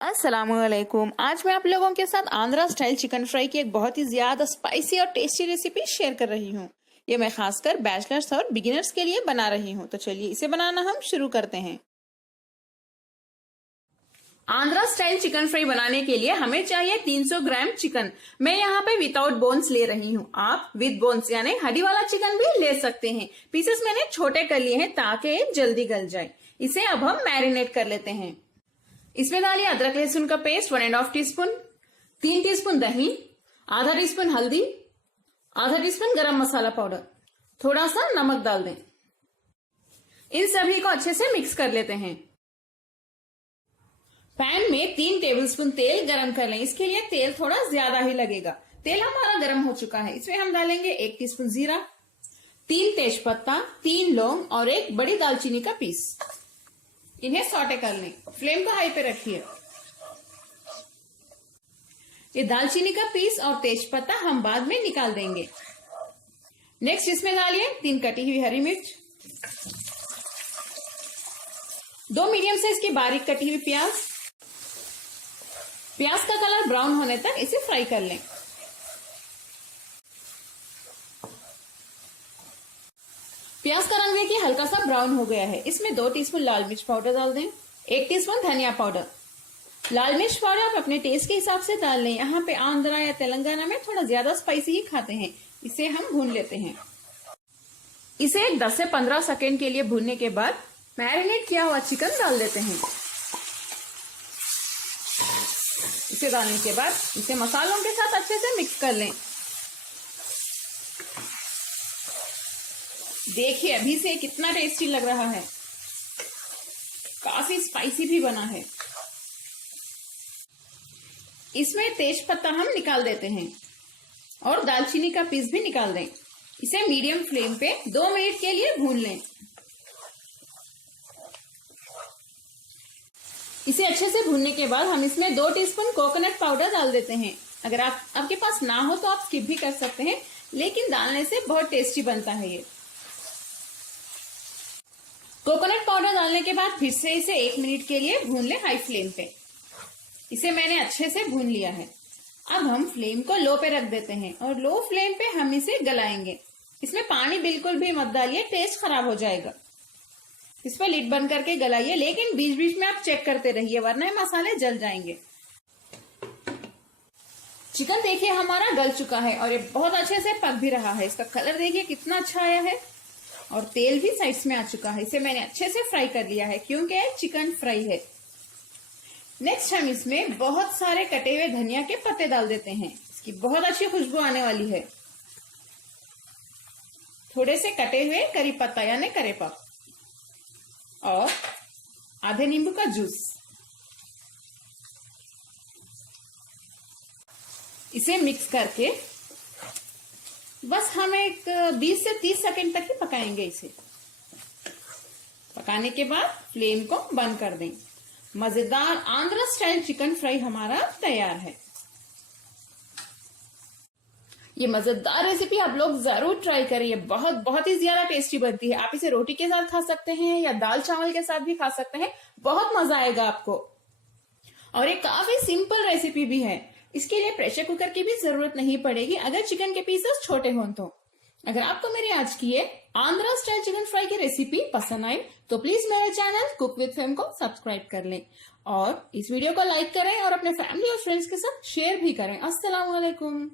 अस्सलामुअलैकुम। आज मैं आप लोगों के साथ आंध्रा स्टाइल चिकन फ्राई की एक बहुत ही ज्यादा स्पाइसी और टेस्टी रेसिपी शेयर कर रही हूँ। ये मैं खासकर बैचलर्स और बिगिनर्स के लिए बना रही हूँ। तो चलिए इसे बनाना हम शुरू करते हैं। आंध्रा स्टाइल चिकन फ्राई बनाने के लिए हमें चाहिए 300 ग्राम चिकन। मैं यहाँ पे विदाउट बोन्स ले रही हूँ। आप विद बोन्स यानी हड्डी वाला चिकन भी ले सकते हैं। पीसेस मैंने छोटे कर लिए हैं ताकि जल्दी गल जाए। इसे अब हम मैरिनेट कर लेते हैं। इसमें डालिए अदरक लहसुन का पेस्ट 1.5 टीस्पून, 3 टीस्पून दही, आधा टीस्पून हल्दी, आधा टीस्पून गरम मसाला पाउडर, थोड़ा सा नमक डाल दें। इन सभी को अच्छे से मिक्स कर लेते हैं। पैन में 3 टेबलस्पून तेल गरम कर लें। इसके लिए तेल थोड़ा ज्यादा ही लगेगा। तेल हमारा गरम हो चुका है। इसमें हम डालेंगे 1 टीस्पून जीरा, 3 तेजपत्ता, 3 लौंग और 1 बड़ी दालचीनी का पीस। इन्हें सौटे कर लें। फ्लेम को हाई पे रखिए। ये दालचीनी का पीस और तेजपत्ता हम बाद में निकाल देंगे। नेक्स्ट इसमें डालिए 3 कटी हुई हरी मिर्च, 2 मीडियम साइज की बारीक कटी हुई प्याज। प्याज का कलर ब्राउन होने तक इसे फ्राई कर लें। प्याज का रंग देखिए हल्का सा ब्राउन हो गया है। इसमें 2 टीस्पून लाल मिर्च पाउडर डाल दें, 1 टीस्पून धनिया पाउडर। लाल मिर्च पाउडर आप अपने टेस्ट के हिसाब से डाल लें। यहाँ पे आंध्रा या तेलंगाना में थोड़ा ज्यादा स्पाइसी ही खाते हैं। इसे हम भून लेते हैं। इसे 10 से 15 सेकेंड के लिए भूनने के बाद मैरिनेट किया हुआ चिकन डाल देते हैं। इसे डालने के बाद इसे मसालों के साथ अच्छे से मिक्स कर लें। देखिए अभी से कितना टेस्टी लग रहा है। काफी स्पाइसी भी बना है। इसमें तेज पत्ता हम निकाल देते हैं और दालचीनी का पीस भी निकाल दें। इसे मीडियम फ्लेम पे 2 मिनट के लिए भून लें। इसे अच्छे से भूनने के बाद हम इसमें 2 टीस्पून कोकोनट पाउडर डाल देते हैं। अगर आपके पास ना हो तो आप स्किप भी कर सकते हैं, लेकिन डालने से बहुत टेस्टी बनता है ये। कोकोनट पाउडर डालने के बाद फिर से इसे 1 मिनट के लिए भून लें हाई फ्लेम पे। इसे मैंने अच्छे से भून लिया है। अब हम फ्लेम को लो पे रख देते हैं और लो फ्लेम पे हम इसे गलाएंगे। इसमें पानी बिल्कुल भी मत डालिए, टेस्ट खराब हो जाएगा। इस पर लिड बंद करके गलाइए, लेकिन बीच बीच में आप चेक करते रहिए वरना मसाले जल जाएंगे। चिकन देखिए हमारा गल चुका है और ये बहुत अच्छे से पक भी रहा है। इसका कलर देखिए कितना अच्छा आया है और तेल भी साइड्स में आ चुका है। इसे मैंने अच्छे से फ्राई कर लिया है क्योंकि चिकन फ्राई है। नेक्स्ट हम इसमें बहुत सारे कटे हुए धनिया के पत्ते डाल देते हैं। इसकी बहुत अच्छी खुशबू आने वाली है। थोड़े से कटे हुए करी पत्ता यानी करी पत्ता और आधे नींबू का जूस। इसे मिक्स करके बस हम एक 20 से 30 सेकंड तक ही पकाएंगे। इसे पकाने के बाद फ्लेम को बंद कर दें। मजेदार आंध्रा स्टाइल चिकन फ्राई हमारा तैयार है। ये मजेदार रेसिपी आप लोग जरूर ट्राई करिए। बहुत ही ज्यादा टेस्टी बनती है। आप इसे रोटी के साथ खा सकते हैं या दाल चावल के साथ भी खा सकते हैं। बहुत मजा आएगा आपको। और ये काफी सिंपल रेसिपी भी है। इसके लिए प्रेशर कुकर की भी जरूरत नहीं पड़ेगी अगर चिकन के पीसेस छोटे हों तो। अगर आपको मेरी आज की ये आंध्रा स्टाइल चिकन फ्राई की रेसिपी पसंद आई तो प्लीज मेरे चैनल कुक विद फेम को सब्सक्राइब कर लें और इस वीडियो को लाइक करें और अपने फैमिली और फ्रेंड्स के साथ शेयर भी करें। अस्सलाम वालेकुम।